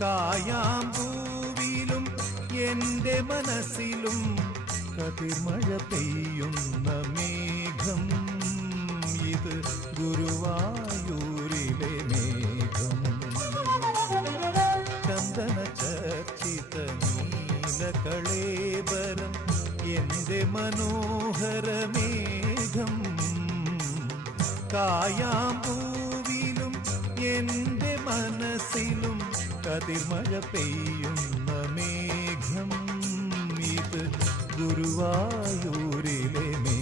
കായാമ്പൂവിലും എന്റെ മനസ്സിലും കതിർമഴ പെയ്യുന്ന മേഘം. ഇത് ഗുരുവായൂരിലെ മേഘം. ചന്ദന ചർച്ചിത നീലകളേബരം എന്റെ മനോഹര മേഘം. കായാമ്പൂവിലും എന്റെ മനസ്സിലും കതിർമഴ പെയ്യുന്ന മേഘം. ഇത് ഗുരുവായൂരിലെ മേഘം.